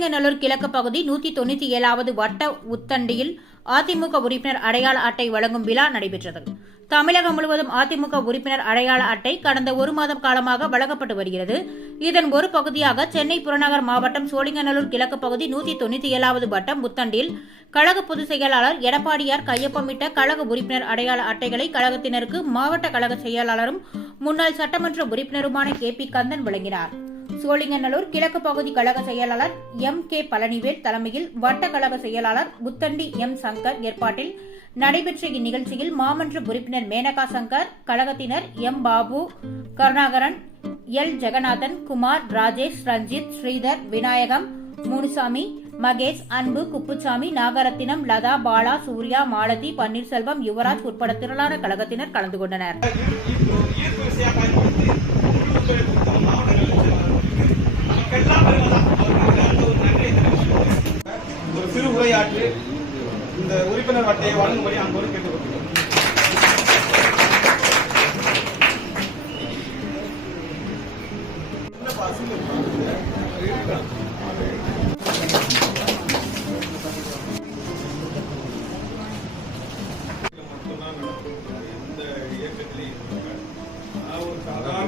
சோழிங்கநல்லூர் கிழக்கு பகுதி நூத்தி தொண்ணூத்தி ஏழாவது வட்ட உத்தண்டியில் அதிமுக உறுப்பினர் அடையாள அட்டை வழங்கும் விழா நடைபெற்றது. தமிழகம் முழுவதும் அதிமுக உறுப்பினர் அடையாள அட்டை கடந்த ஒரு மாதம் காலமாக வழங்கப்பட்டு வருகிறது. இதன் ஒரு பகுதியாக சென்னை புறநகர் மாவட்டம் சோழிங்கநல்லூர் கிழக்கு பகுதி நூத்தி தொண்ணூத்தி ஏழாவது வட்டம் புத்தண்டில் கழக பொதுச் செயலாளர் எடப்பாடியார் கையொப்பமிட்ட கழக உறுப்பினர் அடையாள அட்டைகளை கழகத்தினருக்கு மாவட்ட கழக செயலாளரும் முன்னாள் சட்டமன்ற உறுப்பினருமான கே பி கந்தன் வழங்கினார். சோழிங்கநல்லூர் கிழக்கு பகுதி கழக செயலாளர் எம் கே பழனிவேல் தலைமையில் வட்ட கழக செயலாளர் புத்தண்டி எம் சங்கர் ஏற்பாட்டில் நடைபெற்ற இந்நிகழ்ச்சியில் மாமன்ற உறுப்பினர் மேனகா சங்கர் கழகத்தினர் எம் பாபு கருணாகரன் எல் ஜெகநாதன் குமார் ராஜேஷ் ரஞ்சித் ஸ்ரீதர் விநாயகம் முனுசாமி மகேஷ் அன்பு குப்புசாமி நாகரத்தினம் லதா பாலா சூர்யா மாலதி பன்னீர்செல்வம் யுவராஜ் உட்பட திரளான கழகத்தினர் கலந்து கொண்டனர் உரையாற்றி இந்த உறுப்பினர் வட்டையை வழங்கும்படி அங்கு கேட்டுக்கொள்கிறோம். மட்டும்தான் நடக்கும் எந்த இயக்கத்திலையும் ஒரு சாதாரண